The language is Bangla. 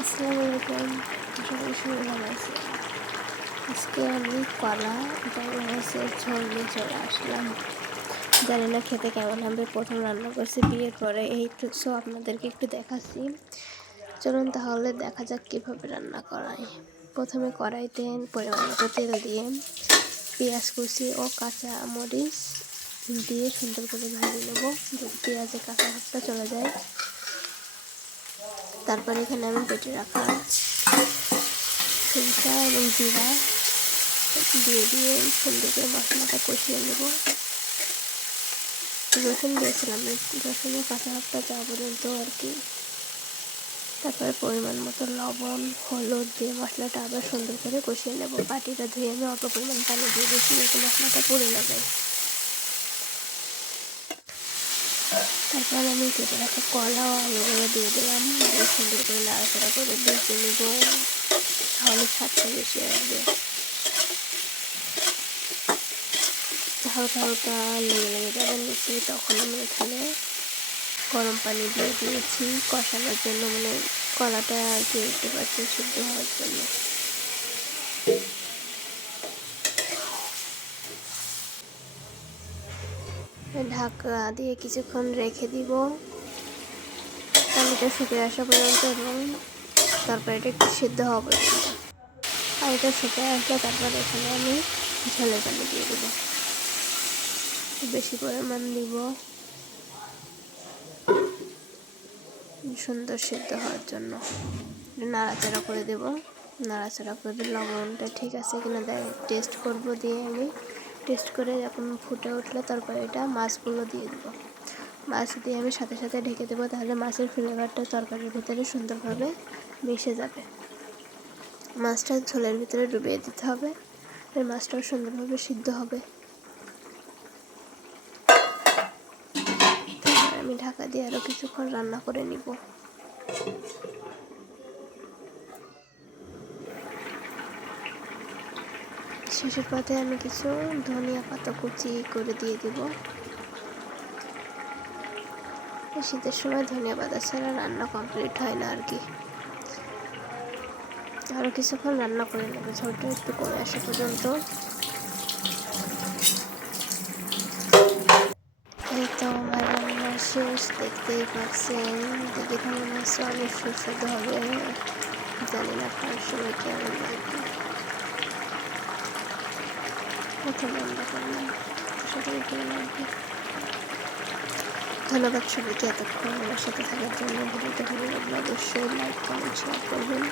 আসসালামু আলাইকুম, সবাই শুনে ভালো আছে। আজকে আমি কলা হচ্ছে ঝোল নিয়ে চলে আসলাম। জানি না খেতে কেমন হবে, প্রথম রান্না করছি বিয়ের পরে, এই সো আপনাদেরকে একটু দেখাচ্ছি। চলুন তাহলে দেখা যাক কীভাবে রান্না করাই। প্রথমে কড়াইতে পরিমাণ মতো তেল দিয়ে পেঁয়াজ কুচি ও কাঁচা মরিচ দিয়ে সুন্দর করে ভেজে নেব, যদি পেঁয়াজের কাঁচা ভাবটা চলে যায়। তারপরে এখানে আমি বেটে রাখা সরিষা এবং জিরা দিয়ে সুন্দর করে মশলাটা কষিয়ে নেব। রসুন দিয়েছিলাম, রসুনের কাঁচা ভাবটা যাওয়া পর্যন্ত আর কি। তারপরে পরিমাণ মতো লবণ হলুদ দিয়ে মশলাটা আবার সুন্দর করে কষিয়ে নেব। বাটিটা ধুয়ে আমি অল্প পরিমাণ পানি দিয়ে দিয়েছি যাতে মশলাটা পুড়ে না যায়। তারপর আমি কেটে রাখা কলা ও আলুগুলো দিয়ে দিলাম, সুন্দর করে নাড়াচাড়া করে ভেজে নেব, তাহলে স্বাদটা বেশি আসবে। হালকা হালকা লেগে যাবে নিচে, তখন আমি এখানে গরম পানি দিয়ে দিয়েছি কষানোর জন্য, মানে কলাটা আর কি 80% সিদ্ধ হওয়ার জন্য। ঢাকা দিয়ে কিছুক্ষণ রেখে দিব পানিটা শুকিয়ে আসা পর্যন্ত, এবং তারপর এটা একটু সিদ্ধ হওয়া পর্যন্ত। পানিটা শুকিয়ে আসলে তারপর এখানে আমি ঝোলের পানি দিয়ে দেবো, বেশি পরিমাণ দিব, সুন্দর সিদ্ধ হওয়ার জন্য। নাড়াচাড়া করে দেব, নাড়াচাড়া করে লবণটা ঠিক আছে কিনা টেস্ট করব, দিয়ে আমি টেস্ট করে যখন ফুটে উঠলে তারপর এটা মাছগুলো দিয়ে দেবো। মাছ দিয়ে আমি সাথে সাথে ঢেকে দেবো, তাহলে মাছের ফ্লেভারটা তরকারির ভিতরে সুন্দরভাবে মিশে যাবে। মাছটা ঝোলের ভিতরে ডুবিয়ে দিতে হবে, আর মাছটাও সুন্দরভাবে সিদ্ধ হবে। তারপর আমি ঢাকা দিয়ে আরও কিছুক্ষণ রান্না করে নিব। শেষের পথে আমি কিছু ধনিয়া পাতা কুচি করে দিয়ে দিব। শীতের সময় ধনিয়া পাতা ছাড়া রান্না কমপ্লিট হয় না আর কি। আরও কিছুক্ষণ রান্না করে নেব, ঝোলটা একটু কমে আসা পর্যন্ত। এই তো আমার রান্না শেষ, দেখতেই পাচ্ছেন। দেখে তো মনে হচ্ছে অনেক সুস্বাদু হবে, জানি না খাওয়ার সময় কেমন লাগবে। প্রথম রান্না করলাম, সবাই ভালো লাগবে। ধন্যবাদ সবাইকে এতক্ষণ আমার সাথে থাকার জন্য। ভিডিওটা ভালো লাগলে অবশ্যই লাইক কমেন্ট শেয়ার করবেন।